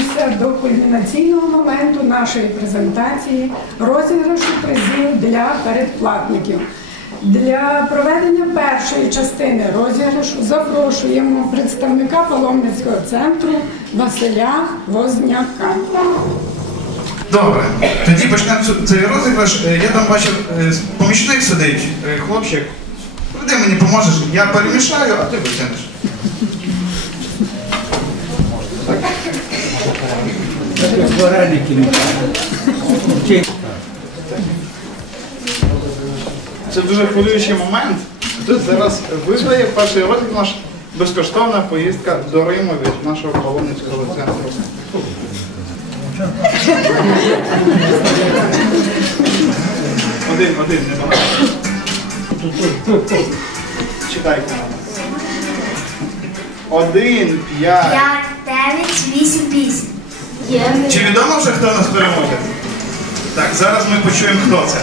готуємося до кульмінаційного моменту нашої презентації розіграшу призів для передплатників. Для проведення першої частини розіграшу запрошуємо представника паломницького центру Василя Возняка. Добре, тоді почнемо цей розіграш. Е, Я там бачив, е, помічник сидить, е, хлопчик. Прийди мені поможеш, я перемішаю, а ти витягнеш. Вареники не Це дуже хвилюючий момент. Тут зараз виграє перший розіграш безкоштовна поїздка до Риму від нашого паломницького центру. Один, один, не багато. Читайте. Один, п'ять. 5, 9, 8, 8. Є. Чи відомо вже хто нас переможе? Так, зараз ми почуємо, хто це.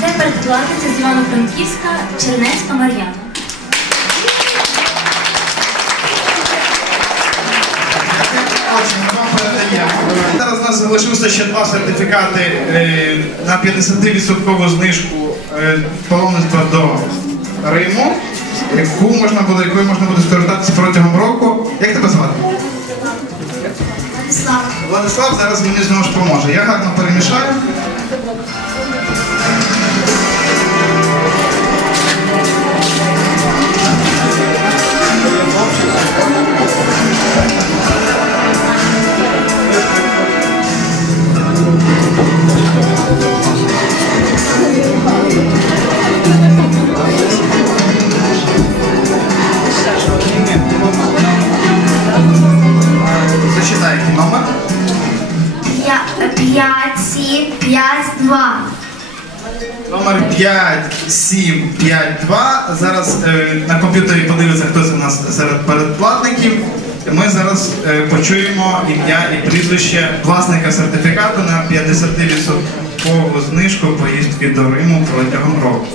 Це передплатиться з Івано-Франківська Чернецька Мар'яна. Отже, вам передаємо. Зараз у нас залишилося ще два сертифікати е, на 50% знижку е, паломництва до Риму, яку можна буде, якою можна буде скористатися протягом року. Як тебе звати? Владислав. Владислав зараз мені знову ж поможе. Я гарно перемішаю. 5752. Зараз е, на комп'ютері подивиться, хто у нас серед передплатників. Ми зараз е, почуємо ім'я і прізвище власника сертифікату на 50% знижку поїздки до Риму протягом року.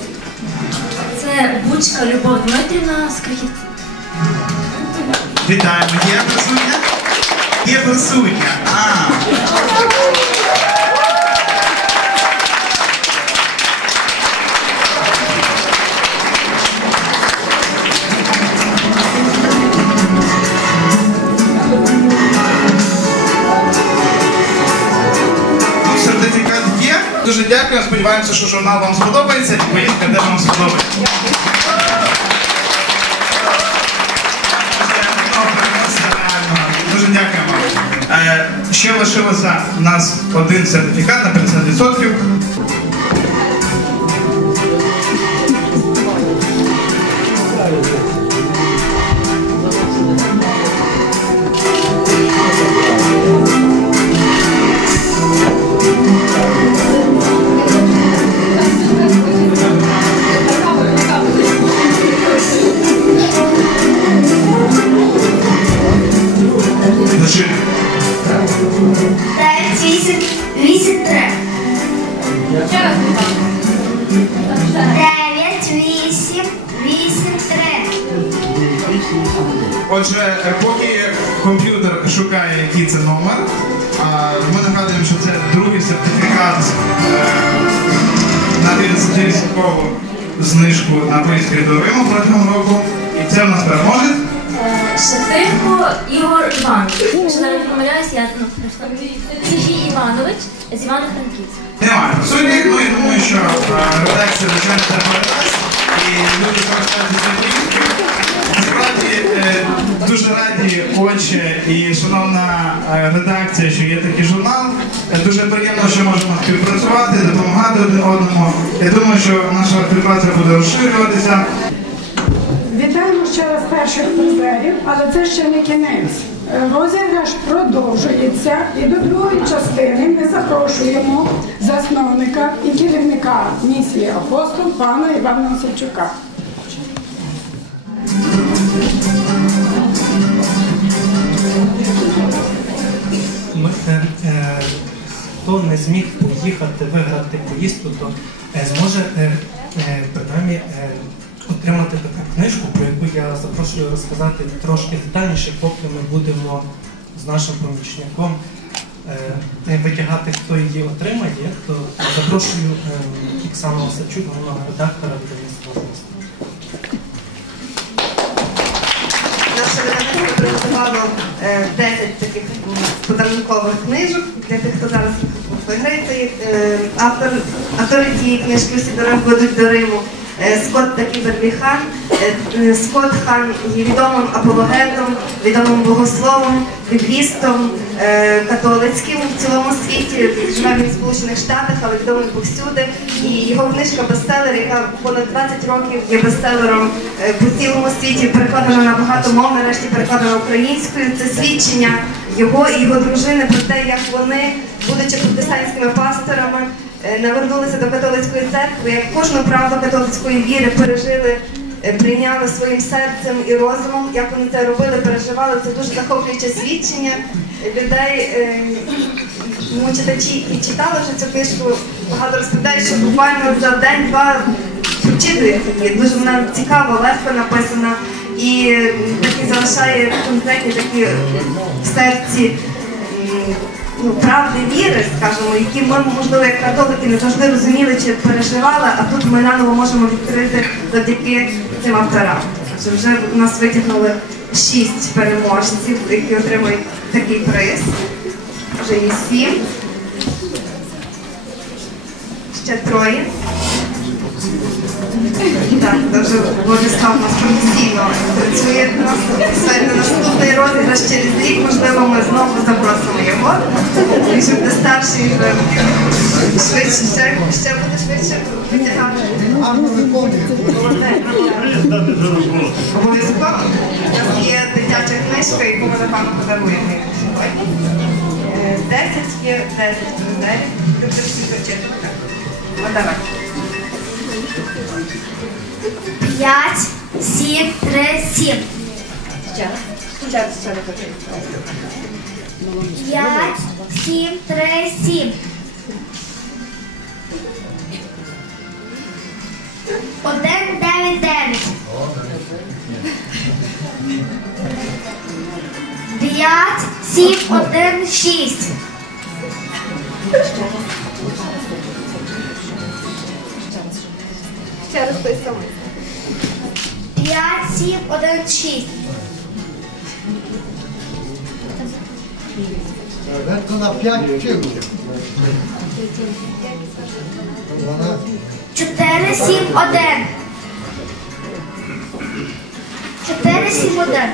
Це Бучка Любов Дмитрівна з Крихівців. Вітаємо, є присутня? Є присутня. А. дякую. Сподіваємося, що журнал вам сподобається і поїздка теж вам сподобається. Дуже дякуємо. Е, ще лишилося у нас один сертифікат на 50%. Значить, 9, 8, 8, 3. 9, 8, 8, 3. Отже, поки комп'ютер шукає, який це номер, ми нагадуємо, що це другий сертифікат е, на 50% знижку на поїздки до Риму протягом року. І це в нас переможець. Шатирко Ігор Іванович. Якщо навіть помиляюсь, я ну. Сергій Іванович з Івано-Франківська. Немає присутніх, ну я думаю, що е, редакція звичайно передасть. І люди користуються поїздкою. Насправді е, дуже раді очі і шановна е, редакція, що є такий журнал. Дуже приємно, що можемо співпрацювати, допомагати один одному. Я думаю, що наша співпраця буде розширюватися. Раз призерів, але це ще не кінець. Розіграш продовжується і до другої частини ми запрошуємо засновника і керівника місії апостол пана Івана Осадчука. Е, е, хто не зміг поїхати, виграти поїздку, то е, зможе принаймні отримати таку книжку, про яку я запрошую розказати трошки детальніше, поки ми будемо з нашим помічником е, витягати, хто її отримає, то запрошую е, Оксану Осадчук, головного редактора видавництва «Зміст». Наше видавництво приготувало е, 10 таких подарункових книжок для тих, хто зараз виграє. Е, автор, автори цієї книжки всі дороги ведуть до Риму. Е, Скотт та Кіберлі Хан. Е, е, Скотт Хан є відомим апологетом, відомим богословом, біблістом, католицьким в цілому світі. Живе він в Сполучених Штатах, але відомий повсюди. І його книжка бестселер, яка понад 20 років є бестселером по цілому світі, перекладена на багато мов, нарешті перекладена українською. Це свідчення його і його дружини про те, як вони, будучи протестантськими пасторами, навернулися до католицької церкви, як кожну правду католицької віри пережили, е, прийняли своїм серцем і розумом, як вони це робили, переживали. Це дуже захоплююче свідчення людей. е, Ну, читачі, які читали вже цю книжку, багато розповідають, що буквально за день-два прочитують її. Дуже вона цікаво, легко написана і е, такі залишає конкретні такі в серці ну, правди віри, скажімо, які ми, можливо, як католики не завжди розуміли чи переживали, а тут ми наново можемо відкрити завдяки цим авторам. Що вже у нас витягнули шість переможців, які отримують такий приз. Вже є сім. Ще троє. Так, дуже Владислав нас професійно працює на наступний розіграш через рік, можливо, ми знову запросимо його. Вже буде старший, ще, буде швидше витягати. Молодець. Обов'язково. У нас є дитяча книжка, яку ми напевно подаруємо сьогодні. Е, 10 є 10 призерів. Люблю всі прочитати. Ну, давай. П'ять, сім, три, сім. Ще. П'ять, сім, три, сім. Один, дев'ять, дев'ять. П'ять, сім, один, шість. Той самий. П'ять, сім, один, шість. Ветко на п'ять вчив. Вона Чотири, сім, один. Чотири, сім, один.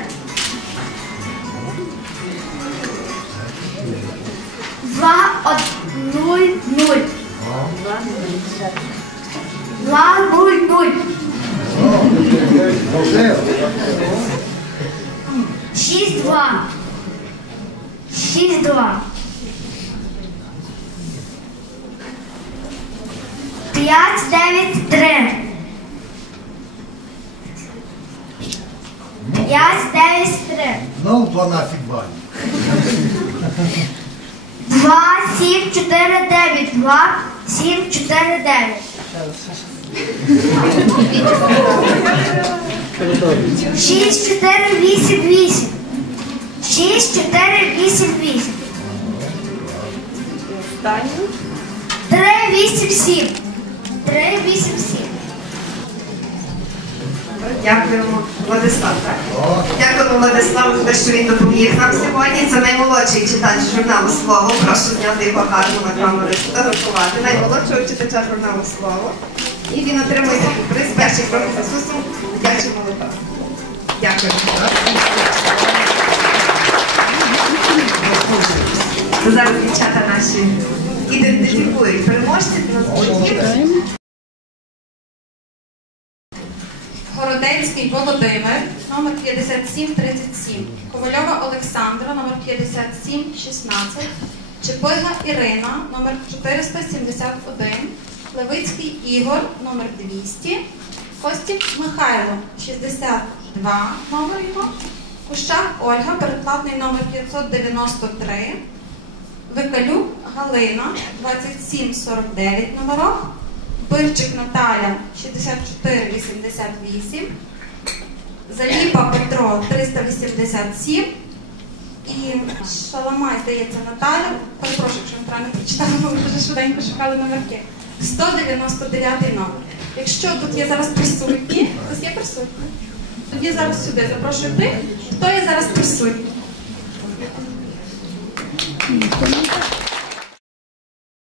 Два, од, нуль, нуль. Два, нуль, нуль. Боже, Шість, два. Шість, два. П'ять, дев'ять, три. П'ять, дев'ять, три. знов 12 балів. Два, сім, чотири, дев'ять. Два, сім, чотири, дев'ять. Шість, чотири, вісім, вісім. Шість, чотири, вісім, вісім. Три, вісім, сім. Три, вісім, сім. Дякуємо, Владислав, так? Дякуємо Владиславу за те, що він допоміг нам сьогодні. Це наймолодший читач журналу Слово. Прошу зняти його гарно на камеру і сфотографувати. Наймолодшого читача журналу Слово. І він отримує приз перший крок з Ісусом. Дякую. Зараз дівчата наші ідентифікують переможців. Городецький Володимир, номер 5737, Ковальова Олександра, номер 5716, Чепига Ірина, номер 471, Левицький Ігор, номер 200, Костік Михайло, 62, номер його, Кущак Ольга, передплатний номер 593, Викалюк Галина, 2749 номерок, Бирчик Наталя 6488, Заліпа Петро 387, І Шаламай, здається, Наталя. Перепрошую, якщо ми правильно прочитала, бо ми дуже швиденько шукали номерки. 199 номер. Якщо тут є зараз присутні, хтось є присутні? Тоді зараз сюди запрошую тих, хто є зараз присутній.